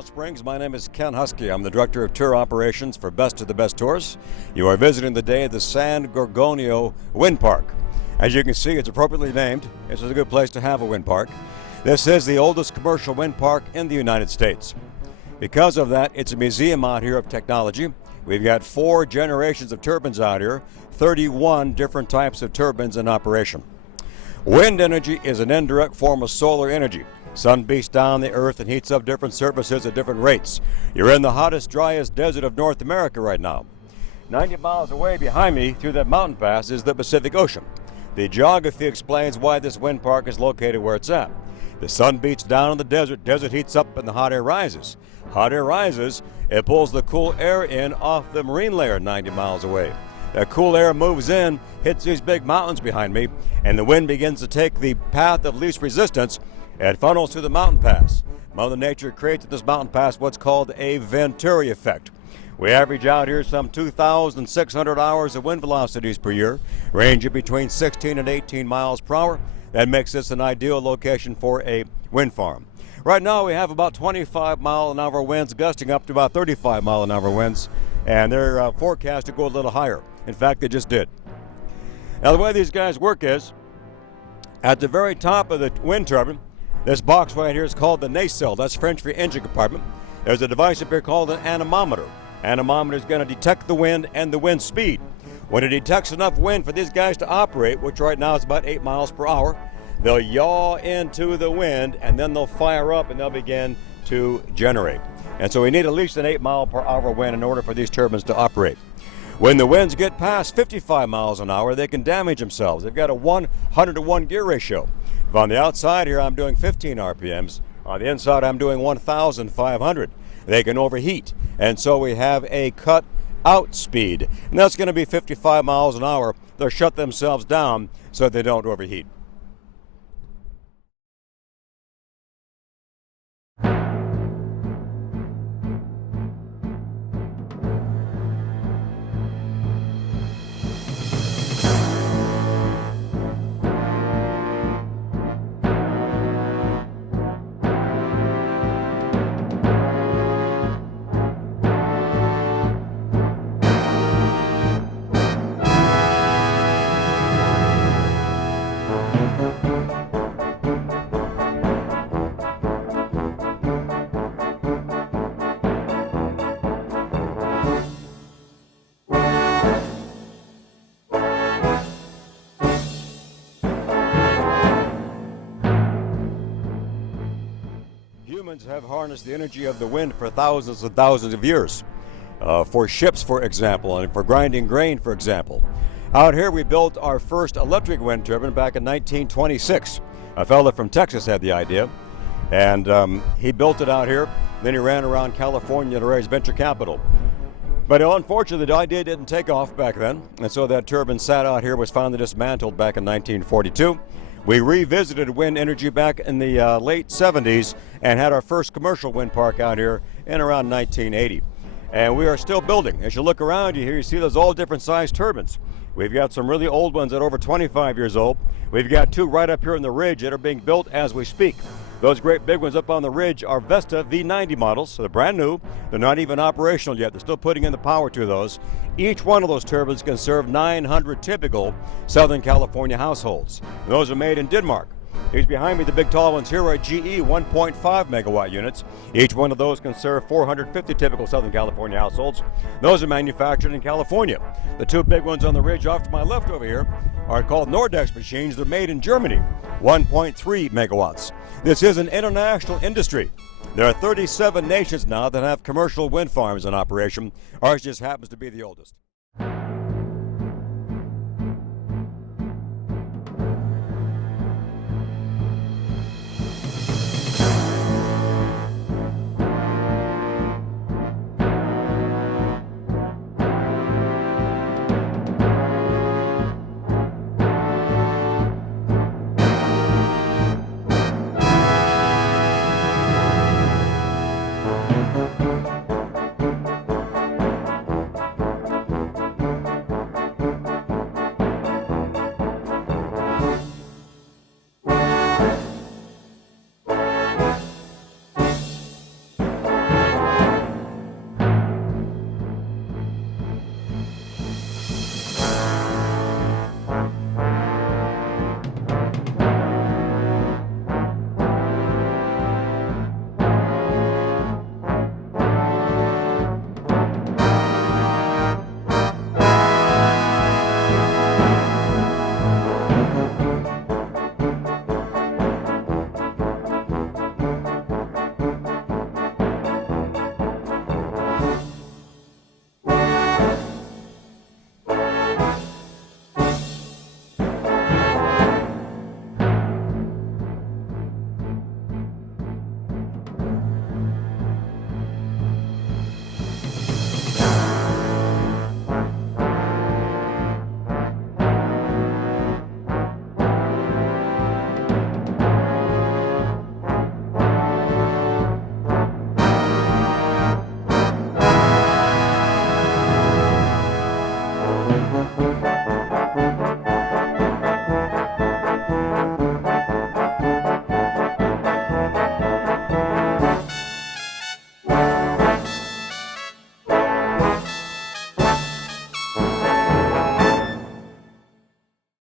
Alice Springs. My name is Ken Husky. I'm the Director of Tour Operations for Best of the Best Tours. You are visiting today the San Gorgonio Wind Park. As you can see, it's appropriately named. This is a good place to have a wind park. This is the oldest commercial wind park in the United States. Because of that, it's a museum out here of technology. We've got 4 generations of turbines out here, 31 different types of turbines in operation. Wind energy is an indirect form of solar energy. Sun beats down the earth and heats up different surfaces at different rates. You're in the hottest, driest desert of North America right now. 90 miles away behind me through that mountain pass is the Pacific Ocean. The geography explains why this wind park is located where it's at. The sun beats down on the desert heats up and the hot air rises. Hot air rises, it pulls the cool air in off the marine layer 90 miles away. That cool air moves in, hits these big mountains behind me, and the wind begins to take the path of least resistance and funnels through the mountain pass. Mother Nature creates at this mountain pass what's called a Venturi effect. We average out here some 2,600 hours of wind velocities per year, ranging between 16 and 18 miles per hour. That makes this an ideal location for a wind farm. Right now we have about 25-mile-an-hour winds gusting up to about 35-mile-an-hour winds, and they're forecast to go a little higher. In fact, they just did. Now the way these guys work is, at the very top of the wind turbine, this box right here is called the nacelle. That's French for engine compartment. There's a device up here called an anemometer. Anemometer is going to detect the wind and the wind speed. When it detects enough wind for these guys to operate, which right now is about 8 miles per hour, they'll yaw into the wind and then they'll fire up and they'll begin to generate. And so we need at least an 8 mile per hour wind in order for these turbines to operate. When the winds get past 55 miles an hour, they can damage themselves. They've got a 100-to-1 gear ratio. If on the outside here I'm doing 15 RPMs, on the inside I'm doing 1,500. They can overheat, and so we have a cut out speed, and that's going to be 55 miles an hour. They'll shut themselves down so they don't overheat. Humans have harnessed the energy of the wind for thousands and thousands of years. For ships, for example, and for grinding grain, for example. Out here we built our first electric wind turbine back in 1926. A fella from Texas had the idea, and he built it out here. Then he ran around California to raise venture capital. But unfortunately, the idea didn't take off back then, and so that turbine sat out here, was finally dismantled back in 1942. We revisited wind energy back in the late 70s and had our first commercial wind park out here in around 1980. And we are still building. As you look around you here, you see those all different sized turbines. We've got some really old ones that are over 25 years old. We've got 2 right up here in the ridge that are being built as we speak. Those great big ones up on the ridge are Vesta V90 models, so they're brand new. They're not even operational yet. They're still putting in the power to those. Each one of those turbines can serve 900 typical Southern California households. Those are made in Denmark. These behind me, the big tall ones here, are GE 1.5 megawatt units. Each one of those can serve 450 typical Southern California households. Those are manufactured in California. The 2 big ones on the ridge off to my left over here are called Nordex machines. They're made in Germany, 1.3 megawatts. This is an international industry. There are 37 nations now that have commercial wind farms in operation. Ours just happens to be the oldest.